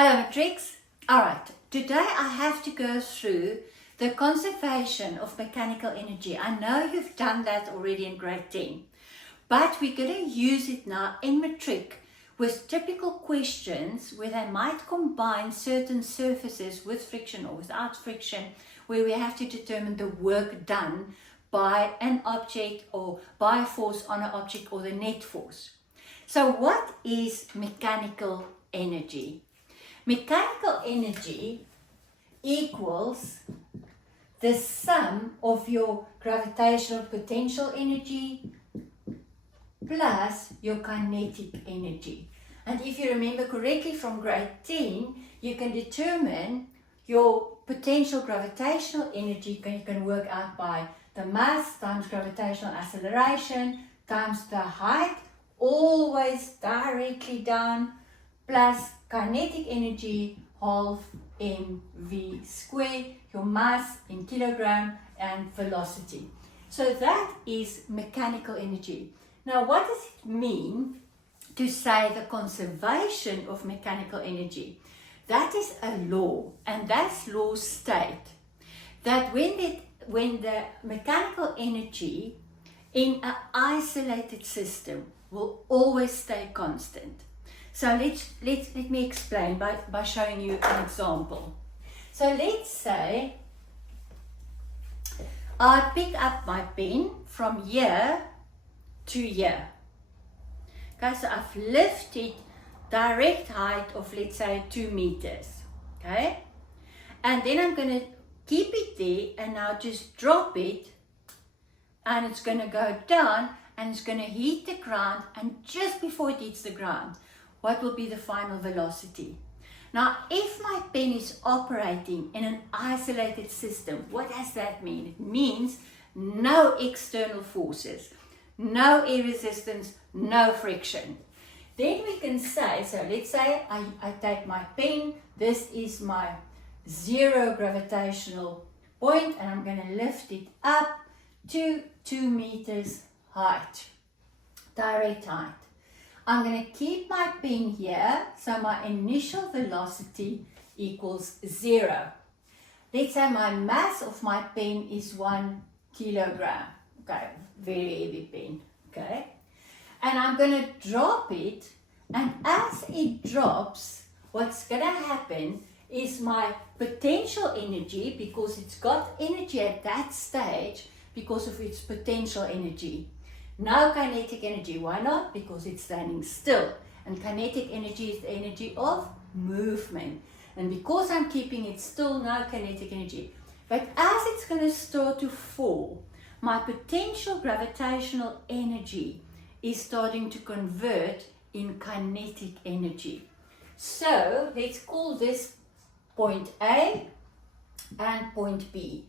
Hello Matrix. Alright, today I have to go through the conservation of mechanical energy. I know you've done that already in grade 10, but we're going to use it now in Matric with typical questions where they might combine certain surfaces with friction or without friction, where we have to determine the work done by an object or by a force on an object or the net force. So what is mechanical energy? Mechanical energy equals the sum of your gravitational potential energy plus your kinetic energy. And if you remember correctly from grade 10, you can determine your potential gravitational energy. You can work out by the mass times gravitational acceleration times the height, always directly down, plus kinetic energy half mv squared, your mass in kilogram and velocity. So that is mechanical energy. Now what does it mean to say the conservation of mechanical energy? That is a law, and that law states that when the mechanical energy in an isolated system will always stay constant. So let me explain by showing you an example. So let's say I pick up my pen from here to here. Okay, so I've lifted direct height of, let's say, 2 meters. Okay, and then I'm going to keep it there and now just drop it, and it's going to go down and it's going to hit the ground, and just before it hits the ground, what will be the final velocity? Now, if my pen is operating in an isolated system, what does that mean? It means no external forces, no air resistance, no friction. Then we can say, so let's say I take my pen, this is my zero gravitational point, and I'm going to lift it up to 2 meters height, direct height. I'm going to keep my pen here, so my initial velocity equals 0. Let's say my mass of my pen is 1 kilogram. Okay, very heavy pen. Okay, and I'm going to drop it, and as it drops, what's going to happen is my potential energy, because it's got energy at that stage because of its potential energy. No kinetic energy. Why not? Because it's standing still. And kinetic energy is the energy of movement. And because I'm keeping it still, no kinetic energy. But as it's going to start to fall, my potential gravitational energy is starting to convert in kinetic energy. So let's call this point A and point B.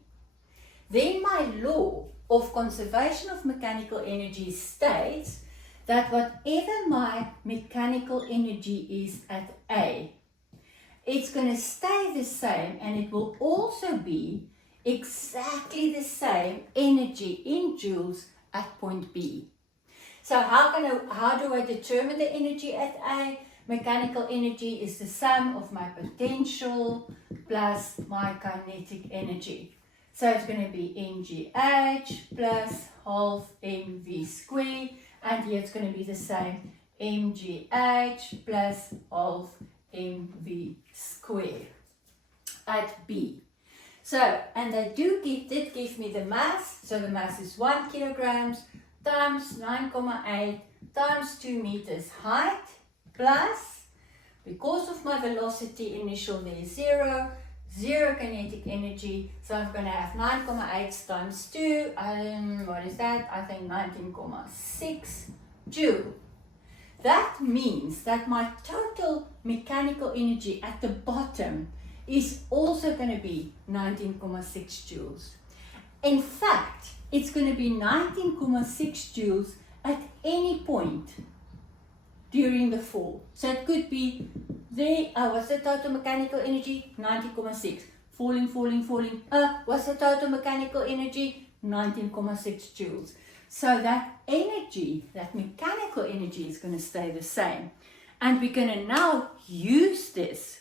Then my law of conservation of mechanical energy states that whatever my mechanical energy is at A, it's going to stay the same, and it will also be exactly the same energy in joules at point B. So how do I determine the energy at A? Mechanical energy is the sum of my potential plus my kinetic energy. So it's going to be mgh plus half mv squared, and here it's going to be the same, mgh plus half mv squared at B. So, and they did give me the mass, so the mass is 1 kilograms times 9,8 times 2 meters height plus, because of my velocity initial there is 0, 0 kinetic energy, so I'm going to have 9,8 times 2, what is that? I think 19,6 joule. That means that my total mechanical energy at the bottom is also going to be 19,6 joules. In fact, it's going to be 19,6 joules at any point during the fall. So it could be there, what's the total mechanical energy? 19,6. Falling. What's the total mechanical energy? 19,6 joules. So that energy, that mechanical energy, is going to stay the same. And we're going to now use this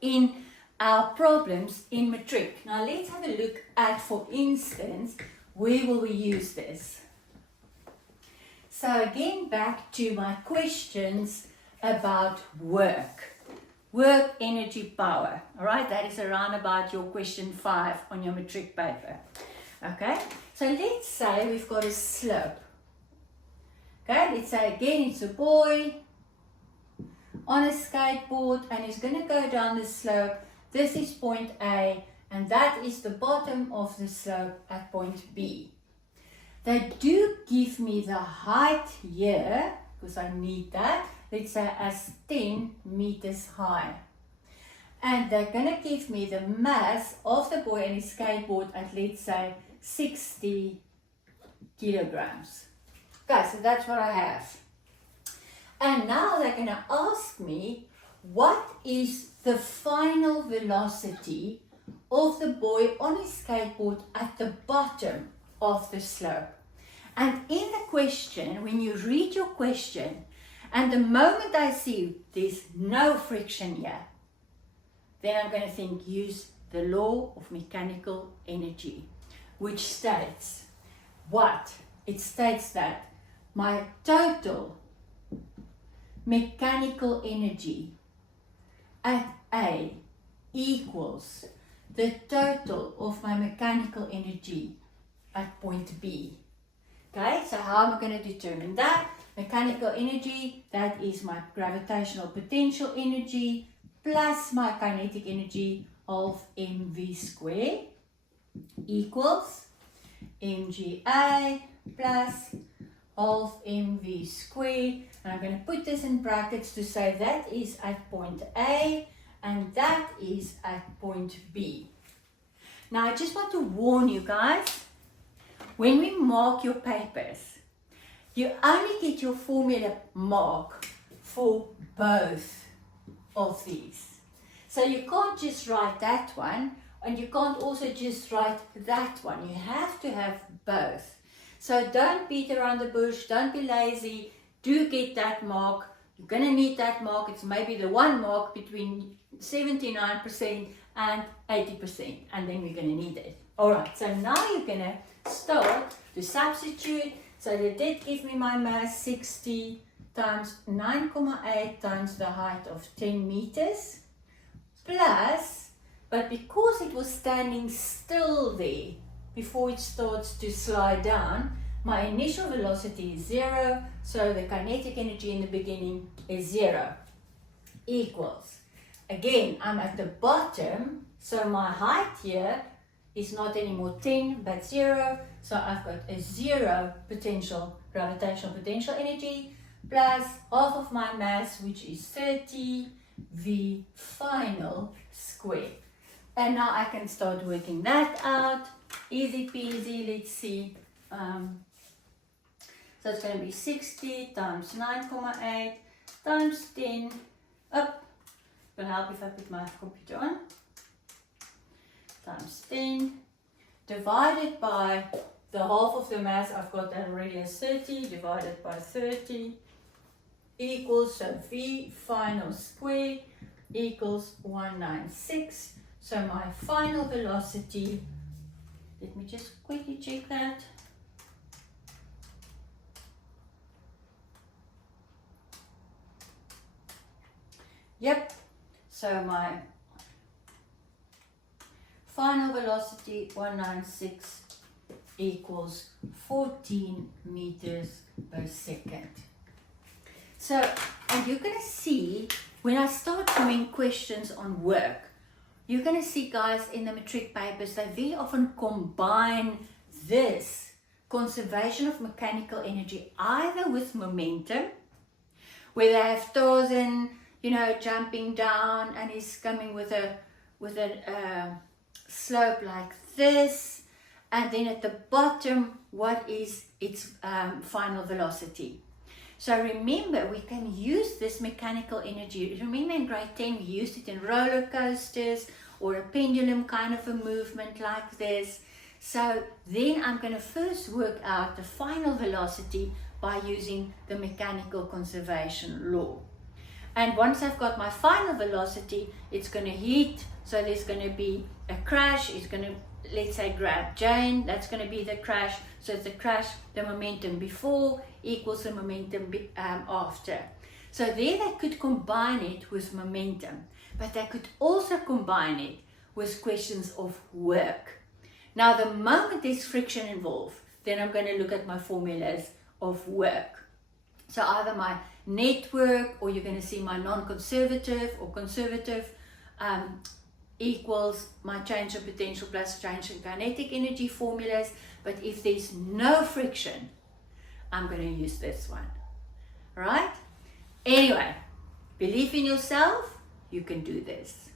in our problems in matric. Now let's have a look at, for instance, where will we use this? So again, back to my questions about work. Work, energy, power. All right, that is around about your question 5 on your matric paper. Okay, so let's say we've got a slope. Okay, let's say again it's a boy on a skateboard and he's going to go down the slope. This is point A and that is the bottom of the slope at point B. They do give me the height here, because I need that, let's say as 10 meters high. And they're going to give me the mass of the boy and his skateboard at, let's say, 60 kilograms. Okay, so that's what I have. And now they're going to ask me, what is the final velocity of the boy on his skateboard at the bottom of the slope? And in the question, when you read your question, and the moment I see there's no friction here, then I'm going to think, use the law of mechanical energy, which states what? It states that my total mechanical energy at A equals the total of my mechanical energy at point B. Okay, so how am I going to determine that? Mechanical energy, that is my gravitational potential energy plus my kinetic energy of mv squared equals mga plus half mv squared. And I'm going to put this in brackets to say that is at point A and that is at point B. Now I just want to warn you guys, when we mark your papers, you only get your formula mark for both of these. So you can't just write that one and you can't also just write that one. You have to have both. So don't beat around the bush, don't be lazy, do get that mark. You're going to need that mark. It's maybe the one mark between 79% and 80%, and then we're going to need it. Alright, so now you're going to start to substitute. So they did give me my mass 60 times 9,8 times the height of 10 meters plus, but because it was standing still there before it starts to slide down, my initial velocity is 0, so the kinetic energy in the beginning is 0, equals, again, I'm at the bottom, so my height here is not anymore 10 but 0, so I've got a 0 potential, gravitational potential energy plus half of my mass, which is 30 V final squared. And now I can start working that out. Easy peasy, let's see. So it's going to be 60 times 9,8 times 10. Up. It's going to help if I put my computer on. Times 10. Divided by the half of the mass, I've got that already as 30. Divided by 30 equals, so V final square equals 196. So my final velocity, let me just quickly check that. Yep, so my final velocity 196 equals 14 meters per second. So, and you're going to see when I start doing questions on work, you're going to see, guys, in the matric papers, they very often combine this conservation of mechanical energy either with momentum, where they have Tarzan, you know, jumping down and he's coming with a slope like this, and then at the bottom, what is its final velocity. So remember, we can use this mechanical energy. Remember in grade 10, we used it in roller coasters or a pendulum kind of a movement like this. So then I'm going to first work out the final velocity by using the mechanical conservation law. And once I've got my final velocity, it's going to hit, so there's going to be a crash. It's going to, let's say, grab Jane, that's going to be the crash. So it's the crash, the momentum before equals the momentum after. So there they could combine it with momentum, but they could also combine it with questions of work. Now the moment there's friction involved, then I'm going to look at my formulas of work. So either my network, or you're going to see my non-conservative or conservative equals my change of potential plus change in kinetic energy formulas. But if there's no friction, I'm going to use this one. Right? Anyway, believe in yourself, you can do this.